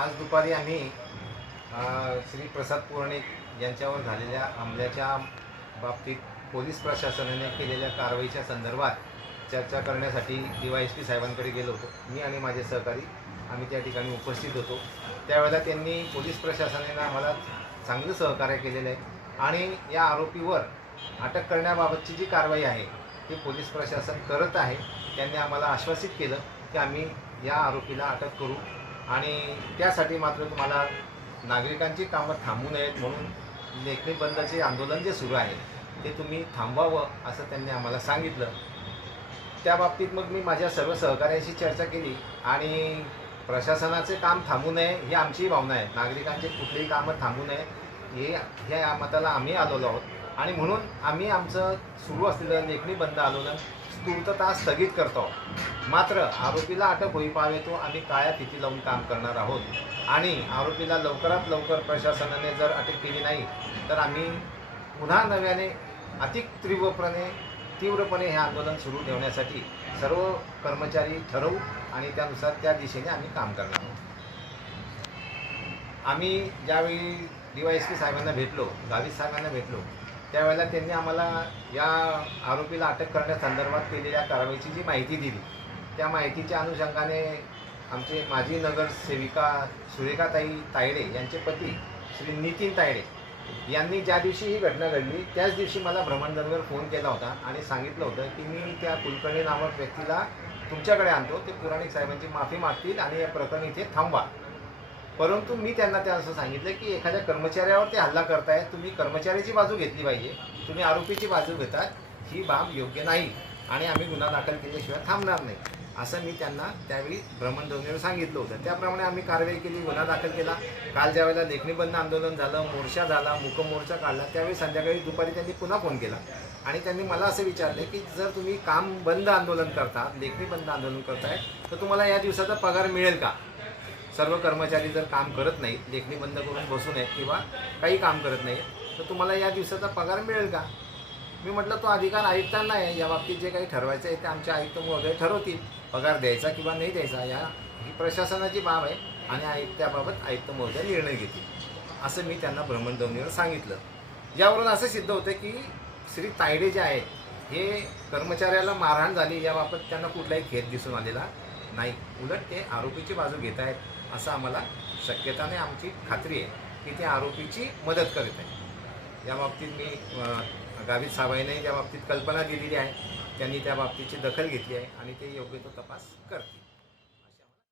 आज दुपारी आम्ही श्री प्रसाद पुराणिक यांच्यावर झालेल्या हमल्याच्या बाबतीत पोलीस प्रशासनाने केलेल्या कारवाईच्या संदर्भात चर्चा करण्यासाठी DYSP साहेबांकडे गेलो होतो. मी आणि माझे सहकारी आम्ही त्या ठिकाणी उपस्थित होतो. त्यावेळेला त्यांनी पोलीस प्रशासनाने आम्हाला चांगलं सहकार्य केलेलं आहे आणि या आरोपीवर अटक करण्याबाबतची जी कारवाई आहे ती पोलीस प्रशासन करत आहे. त्यांनी आम्हाला आश्वासित केलं की आम्ही या आरोपीला अटक करू आणि त्यासाठी मात्र तुम्हाला नागरिकांची कामं थांबू नयेत म्हणून लेखणी बंदचे आंदोलन जे सुरू आहे ते तुम्ही थांबवावं असं त्यांनी आम्हाला सांगितलं. त्या बाबतीत मग मी माझ्या सर्व सहकाऱ्यांशी चर्चा केली आणि प्रशासनाचे काम थांबू नये ही आमचीही भावना आहे. नागरिकांचे कुठलेही कामं थांबू नये ह्या मताला आम्ही आलेलो आहोत आणि म्हणून आम्ही आमचं सुरू असलेलं लेखणी बंद आंदोलन तूर्ततः स्थगित करतो. मात्र आरोपीला अटक होई पावे तो आम्ही काळ्या फिती लावून काम करणार आहोत आणि आरोपीला लवकरात लवकर प्रशासनाने जर अटक केली नाही तर आम्ही पुन्हा नव्याने अधिक तीव्रपणे हे आंदोलन सुरू ठेवण्यासाठी सर्व कर्मचारी ठरवू आणि त्यानुसार त्या दिशेने आम्ही काम करणार आहोत. आम्ही ज्यावेळी DYSP साहेबांना भेटलो, गावित साहेबांना भेटलो, त्यावेळेला त्यांनी आम्हाला या आरोपीला अटक करण्यासंदर्भात केलेल्या कारवाईची जी माहिती दिली त्या माहितीच्या अनुषंगाने आमचे माजी नगरसेविका सुरेखाताई तायडे यांचे पती श्री नितीन तायडे यांनी ज्या दिवशी ही घटना घडली त्याच दिवशी मला भ्रमणध्वनीवर फोन केला होता आणि सांगितलं होतं की मी त्या कुलकर्णी नामक व्यक्तीला तुमच्याकडे आणतो, ते पुराणिक साहेबांची माफी मागतील आणि या प्रकरण इथे थांबवा. परंतु मी त्यांना त्या असं सांगितलं की एखाद्या कर्मचाऱ्यावर ते हल्ला करताय, तुम्ही कर्मचाऱ्याची बाजू घेतली पाहिजे, तुम्ही आरोपीची बाजू घेतात ही बाब योग्य नाही आणि आम्ही गुन्हा दाखल केल्याशिवाय थांबणार नाही असं मी त्यांना त्यावेळी भ्रमणध्वनीवर सांगितलं होतं. त्याप्रमाणे आम्ही कारवाई केली, गुन्हा दाखल केला. काल ज्यावेळेला लेखणी बंद आंदोलन झालं, मोर्चा झाला, मूकमोर्चा काढला, त्यावेळी संध्याकाळी दुपारी त्यांनी पुन्हा फोन केला आणि त्यांनी मला असं विचारले की जर तुम्ही काम बंद आंदोलन करता, लेखणी बंद आंदोलन करताय तर तुम्हाला या दिवसाचा पगार मिळेल का? सर्व कर्मचारी जर काम करत नाहीत, लेखणी बंद करून बसून आहेत किंवा काही काम करत नाहीत तर तुम्हाला या दिवसाचा पगार मिळेल का? मी म्हटलं तो अधिकार आयुक्तांना आहे, या बाबतीत जे काही ठरवायचं आहे ते आमचे आयुक्त महोदय ठरवतील, पगार द्यायचा किंवा नाही द्यायचा ही प्रशासनाची बाब आहे आणि त्याबाबत आयुक्त महोदय निर्णय घेतील असं मी त्यांना भ्रमणध्वनीवर सांगितलं. यावरून असं सिद्ध होतं की श्री तायडे जे आहेत हे कर्मचाऱ्याला मारहाण झाली याबाबत त्यांना कुठलाही खेद दिसून आलेला नाही, उलट ते आरोपीची बाजू घेत आहेत असं आम्हाला शक्यताने आमची खात्री आहे की ते आरोपीची मदत करत आहे. या बाबतीत मी गावित साहेबांनी त्या बाबतीत कल्पना दिलेली आहे, त्यांनी त्या बाबतीची दखल घेतली आहे आणि ते योग्य तो तपास करतील.